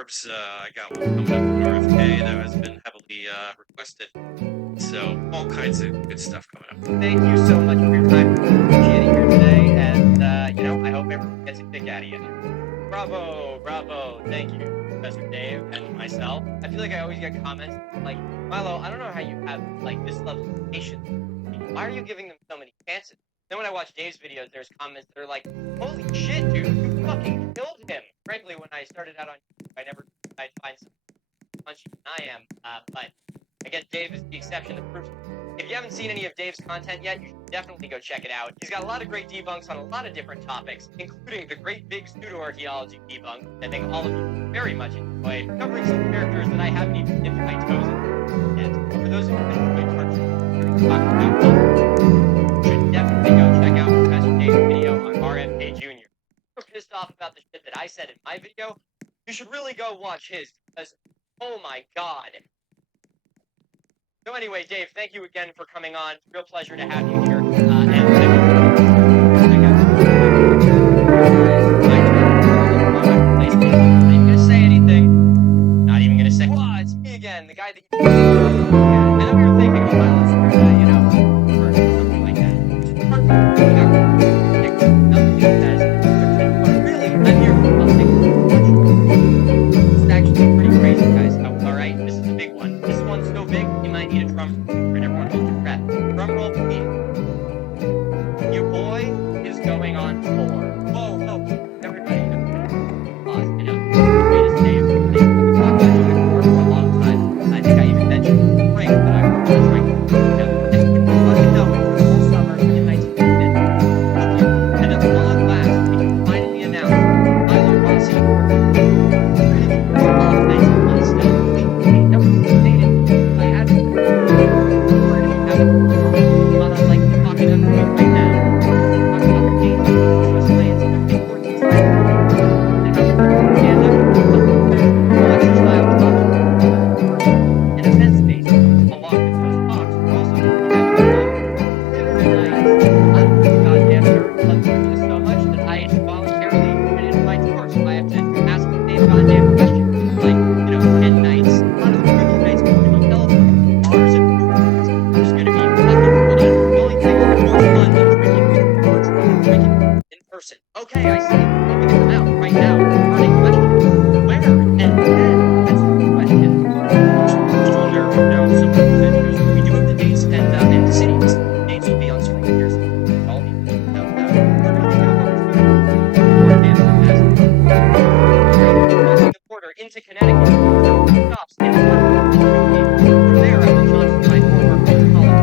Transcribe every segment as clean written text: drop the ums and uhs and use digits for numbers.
Forbes, I got one coming up with RFK that has been heavily requested. So all kinds of good stuff coming up. Thank you so much for your time. Appreciate it here today, and I hope everyone gets a kick out of you. Bravo, thank you, Professor Dave and myself. I feel like I always get comments like, Milo, I don't know how you have like this level of patience. Why are you giving them so many chances? Then when I watch Dave's videos, there's comments that are like, holy shit, dude, you fucking killed him. Frankly, when I started out on YouTube, I'd find some punchy than I am, but I guess Dave is the exception that proves. If you haven't seen any of Dave's content yet, you should definitely go check it out. He's got a lot of great debunks on a lot of different topics, including the great big pseudo-archaeology debunk I think all of you very much enjoyed, covering some characters that I haven't even dipped my toes in yet. For those of you that enjoyed talking about, you should definitely go check out Professor Dave's video on RFK Jr. If you're pissed off about the shit that I said in my video, you should really go watch his, because, oh my god. So anyway, Dave, thank you again for coming on. It's a real pleasure to have you here. Are you going to say anything? Not even going to say, oh, it's me again, the guy that you... I know you were thinking, oh, my listeners, or something like that. But really, I'm here for nothing. This is actually pretty crazy, guys. All right, this is a big one. This one's so big, you might need a drum roll, and everyone hold your breath. Drum roll, please. Your boy is going on tour. Whoa, everybody, pause. I know. Greatest Dave. I've been talking about doing tour for a long time. I think I even mentioned spring that I was right. It's been fucking knowing for the whole summer in 1950. And at long last, we can finally announce Milo Rossi all of 19 still. That was stated by Adam. We're going to have on like talking under me right now. Talking about the games, trust lands, and importance. And how propaganda, lecture style talks, and event space, along with those talks, we're also going to have I'm a goddamn nerd. Love doing this so much that I voluntarily committed my tour, so I have to ask the same goddamn question. Like, 10 nights. A lot of the movie nights are going to be telephone, bars and rooms. There's going to be fucking fun. The only thing that's more fun than drinking in person. Okay, I see. I'm going to come out right now. Burning question. Where and when? That's the question. Just to narrow down some of the venues. We do have the dates and the cities. The dates will be on screen here. So all you know, we're going to crossing the border into Connecticut. Stops in from there, I will launch my former college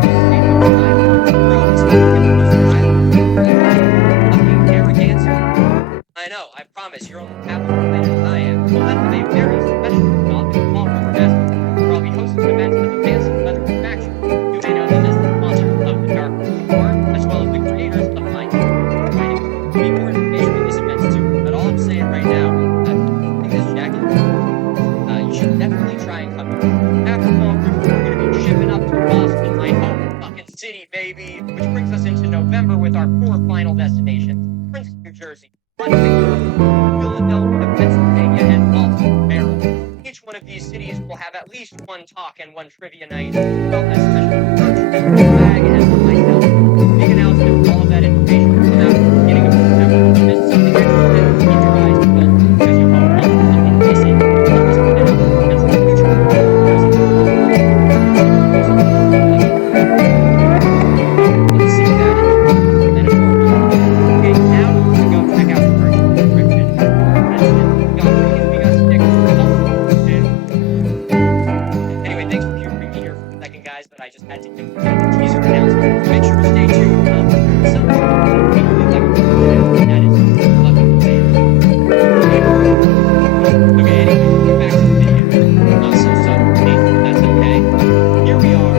I know, I promise, you're only half as related as I am. We'll have a very special talk in Fall River Festival, where I'll be hosting events with the Fancy Leather Faction. You may know them as the sponsors of the Dark War, as well as the creators of my writing. There'll be more information on these events too, but all I'm saying right now is that in this jacket, you should definitely try and come here. After Fall River, we're going to be shipping up to Boston, my home fucking city, baby, which brings us into November with our 4 final destinations. Princeton, New Jersey, Philadelphia, Pennsylvania, and Baltimore, Maryland. Each one of these cities will have at least one talk and one trivia night, as well as special merch, bag, and for myself. Big announcement, all of that information will come out at the beginning of November. If you missed something interesting, keep your eyes open, because you won't want to miss it. That's the future of New Jersey. Let's see that and more. Okay, now we're going to go check out the merch description. We got stickers. Anyway, thanks for hearing me here for a second, guys, but I just had to give the teaser announcement. Make sure to stay tuned. That is fucking insane. Okay, anyway, back to the video. I'm so sorry, that's okay. Here we are.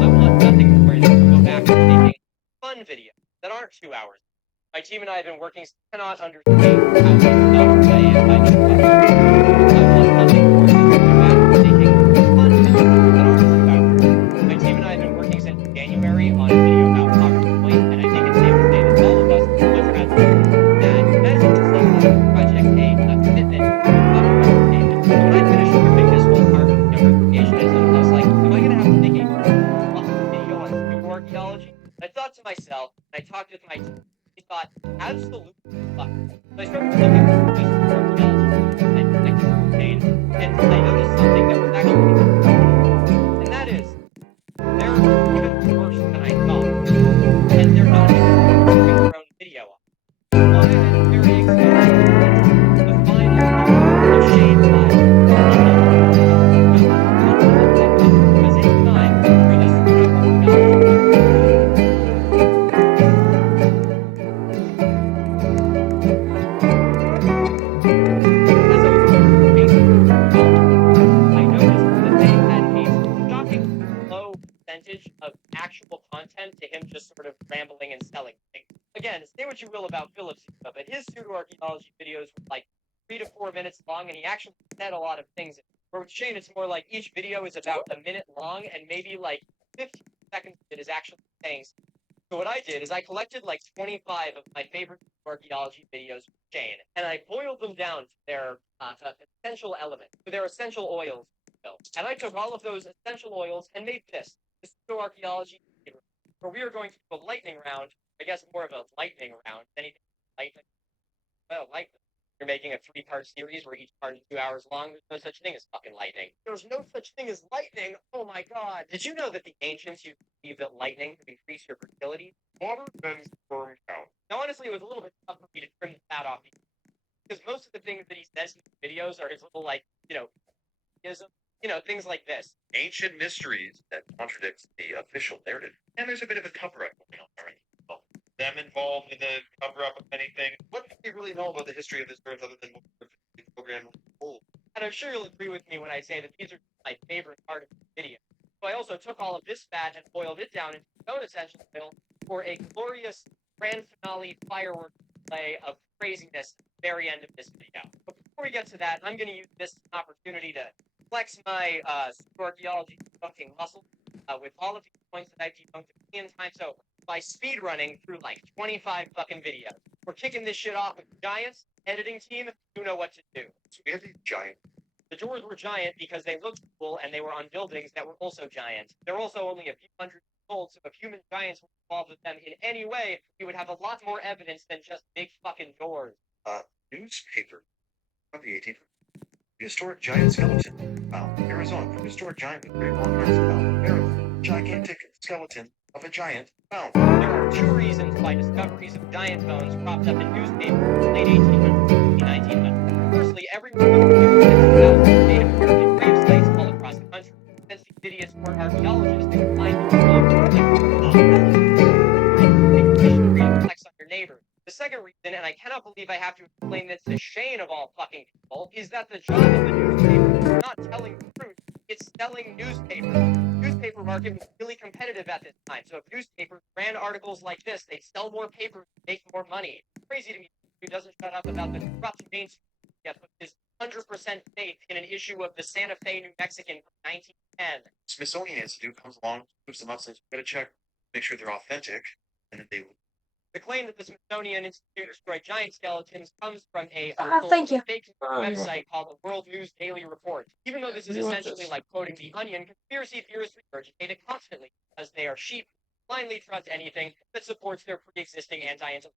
I want nothing more than to go back to making fun videos that aren't 2 hours. My team and I have been working, cannot understand how I am. I want nothing more than to go back to making fun videos that aren't 2 hours. My team and I have been working since January on a video about Poverty Point, and I think it's safe to say that all talked with my team. We thought, absolutely fuck. So I started looking at this archaeology and I noticed something that was actually, and that is, they're even worse than I thought. And they're not even doing their own video on it. So I am very excited to find the Shane Live. Because it's time for the pseudo-archaeology. As I was I noticed that they had a shocking low percentage of actual content to him just sort of rambling and selling things. Again, say what you will about Phillips, but his pseudo-archaeology videos were like 3 to 4 minutes long, and he actually said a lot of things. Where with Shane, it's more like each video is about a minute long, and maybe like 15 seconds of it is actually saying something. So what I did is I collected like 25 of my favorite archaeology videos with Shane, and I boiled them down to their essential elements, to their essential oils. And I took all of those essential oils and made this pseudo-archaeology, where we are going to do a lightning round. I guess more of a lightning round than anything lightning. Well, lightning. You're making a 3-part series where each part is 2 hours long. There's no such thing as fucking lightning. There's no such thing as lightning. Oh my god! Did you know that the ancients used to believe that lightning could increase your fertility? Modern men's sperm count. Now, honestly, it was a little bit tough for me to trim the fat off because most of the things that he says in his videos are his little things like this. Ancient mysteries that contradicts the official narrative. And there's a bit of a cover-up going on already. Well, them involved in the cover-up of many things. What do we really know about the history of this earth other than what the program holds? And I'm sure you'll agree with me when I say that these are my favorite part of the video. So I also took all of this fat and boiled it down into its own essential oil for a glorious grand finale fireworks display of craziness at the very end of this video. But before we get to that, I'm going to use this opportunity to flex my archaeology debunking muscle with all of these points that I've debunked a million times over by speed running through like 25 fucking videos. We're kicking this shit off with giants. Editing team, you know what to do. So we have these giant. The doors were giant because they looked cool and they were on buildings that were also giant. They're also only a few hundred years old, so if human giants were involved with them in any way, we would have a lot more evidence than just big fucking doors. Newspaper of the 1800s. Prehistoric giant skeleton found in Arizona. Prehistoric giant with very long arms found. Maryland. Gigantic skeleton of a giant found. There are 2 reasons why discoveries of giant bones cropped up in newspapers in the late 1800s and 1900s. Firstly, everyone knows about Native American grave sites all across the country. Since these idiots weren't archaeologists, they could find flex on your neighbor. The second reason, and I cannot believe I have to explain this to Shane of all fucking people, is that the job of the newspaper is not telling the truth, it's selling newspapers. The newspaper market was really competitive at this time, so if newspapers ran articles like this, they'd sell more papers, make more money. It's crazy to me who doesn't shut up about the corrupt Main Street yet, but his 100% faith in an issue of the Santa Fe New Mexican from 1910. Smithsonian Institute comes along, proves them up, says, "Gotta check, make sure they're authentic," and then they. The claim that the Smithsonian Institute destroyed giant skeletons comes from a thank you. fake website called the World News Daily Report. Even though this is essentially like quoting The Onion, conspiracy theorists regurgitate it constantly because they are sheep, blindly trust anything that supports their pre-existing anti-intellectual